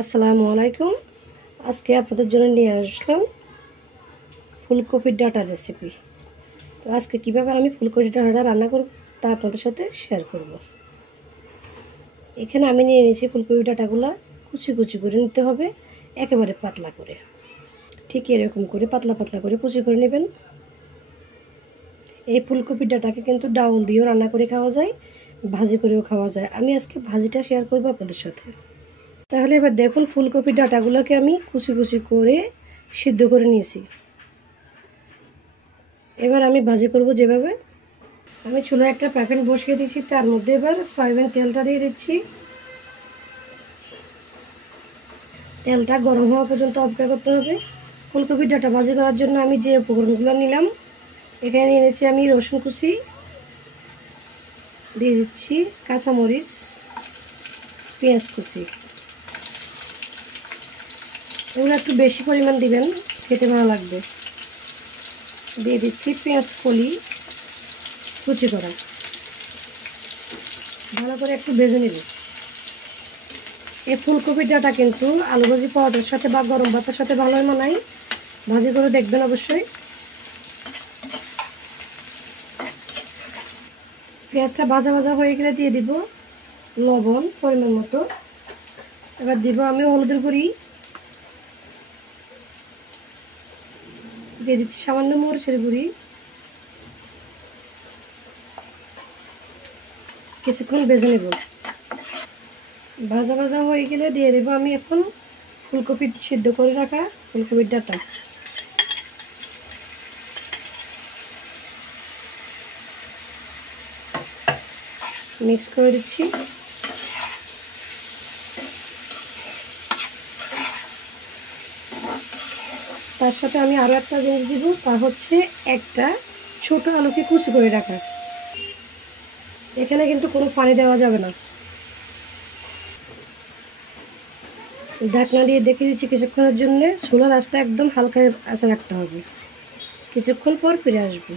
আসসালামু আলাইকুম। আজকে আপনাদের জন্য নিয়ে আসলাম ফুলকপির ডাটা রেসিপি। তো আজকে কীভাবে আমি ফুলকপির ডাটাটা রান্না করব তা আপনাদের সাথে শেয়ার করব। এখানে আমি নিয়ে নিয়েছি ফুলকপির ডাটাগুলো কুচি কুচি করে নিতে হবে, একেবারে পাতলা করে, ঠিক এরকম করে পাতলা পাতলা করে কুচি করে নেবেন। এই ফুলকপির ডাটাকে কিন্তু ডাউল দিয়েও রান্না করে খাওয়া যায়, ভাজি করেও খাওয়া যায়। আমি আজকে ভাজিটা শেয়ার করব আপনাদের সাথে। তাহলে এবার দেখুন, ফুলকপির ডাটাগুলোকে আমি কুচি কুচি করে সিদ্ধ করে নিয়েছি। এবার আমি ভাজি করব যেভাবে। আমি চুলায় একটা প্যান বসিয়ে দিয়েছি, তার মধ্যে এবার সয়াবিন তেলটা দিয়ে দিচ্ছি। তেলটা গরম হওয়া পর্যন্ত অপেক্ষা করতে হবে। ফুলকপির ডাটা ভাজি করার জন্য আমি যে উপকরণগুলো নিলাম, এখানে নিয়ে নিয়েছি আমি রসুন কুচি, দিয়ে দিচ্ছি কাঁচামরিচ, পেঁয়াজ কুচি। এগুলো একটু বেশি পরিমাণ দিবেন, খেতে ভালো লাগবে। দিয়ে দিচ্ছি পেঁয়াজ কলি কুচি করা, ভালো করে একটু ভেজে নেব। এই ফুলকপির ডাটা কিন্তু আলু ভাজি, পরোটার সাথে বা গরম ভাতের সাথে ভালোই মানায়। ভাজি করে দেখবেন অবশ্যই। পেঁয়াজটা ভাজা ভাজা হয়ে গেলে দিয়ে দিব লবণ পরিমাণ মতো। এবার দিব আমি হলুদের গুঁড়ি, দিয়ে দিচ্ছি সামান্য মরিচের গুঁড়ি। কিছুক্ষণ ভেজে নেব। ভাজা ভাজা হয়ে গেলে দিয়ে দেবো আমি এখন ফুলকপি সিদ্ধ করে রাখা ফুলকপির ডাটা। মিক্স করে দিচ্ছি। তার সাথে আমি আরও একটা জিনিস দিব, তা হচ্ছে একটা ছোট আলুকে কুচি করে রাখা। এখানে কিন্তু কোনো পানি দেওয়া যাবে না। ঢাকনা দিয়ে দেখে দিচ্ছি কিছুক্ষণের জন্য। চুলার আঁচটা একদম হালকা আঁচে রাখতে হবে। কিছুক্ষণ পর ফিরে আসবো।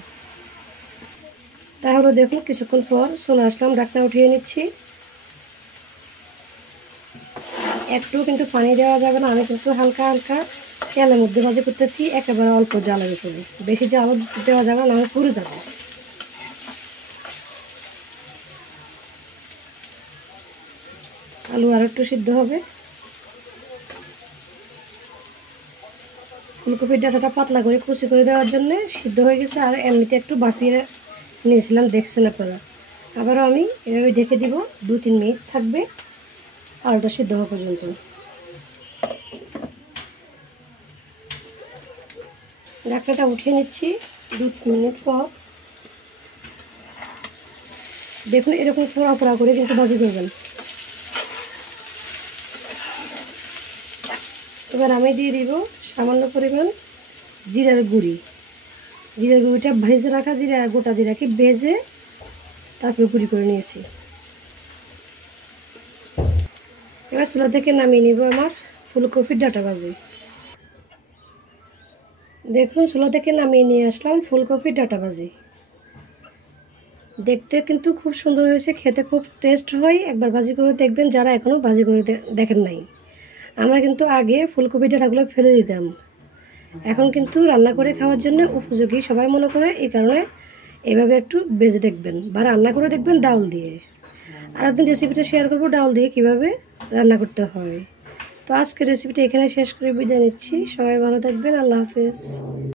তাহলে দেখুন, কিছুক্ষণ পর চলে আসলাম, ঢাকনা উঠিয়ে নিচ্ছি। একটু কিন্তু পানি দেওয়া যাবে না। আমি কিন্তু হালকা হালকা তেলের মধ্যে ভাজি করতেছি, একেবারে অল্প জ্বালের উপরে। বেশি জ্বাল দেওয়া যাবে না, আমি পুরো যাবে। আলু আর একটু সিদ্ধ হবে। ফুলকপির ডাঁটাটা পাতলা করে কুচি করে দেওয়ার জন্য সিদ্ধ হয়ে গেছে, আর এমনিতে একটু বাপিয়ে নিয়েছিলাম, দেখছেন আপনারা। আবারও আমি এভাবে ঢেকে দিব, 2-3 মিনিট থাকবে আলুটা সিদ্ধ হওয়া পর্যন্ত। ঢাকনাটা উঠিয়ে নিচ্ছি 2 মিনিট পর। দেখুন, এরকম ফোড়া ফোড়া করে কিন্তু ভাজি করবেন। এবার আমি দিয়ে দিব সামান্য পরিমাণ জিরার গুঁড়ি। জিরার গুঁড়িটা ভেজে রাখা জিরা, গোটা জিরাকে ভেজে তারপরে গুঁড়ি করে নিয়েছি। এবার চুলা থেকে নামিয়ে নিব আমার ফুলকপির ডাঁটা ভাজি। দেখুন, চুলা থেকে নামিয়ে নিয়ে আসলাম ফুলকপির ডাঁটা ভাজি। দেখতে কিন্তু খুব সুন্দর হয়েছে, খেতে খুব টেস্ট হয়। একবার ভাজি করে দেখবেন যারা এখনও ভাজি করে দেখেন নাই। আমরা কিন্তু আগে ফুলকপির ডাঁটাগুলো ফেলে দিতাম, এখন কিন্তু রান্না করে খাওয়ার জন্য উপযোগী সবাই মনে করে। এই কারণে এভাবে একটু ভেজে দেখবেন বা রান্না করে দেখবেন ডাউল দিয়ে। আর একদিন রেসিপিটা শেয়ার করবো ডাউল দিয়ে কীভাবে রান্না করতে হয়। তো আজকের রেসিপিটা এখানে শেষ করে বিদায় নিচ্ছি। সবাই ভালো থাকবেন। আল্লাহ হাফেজ।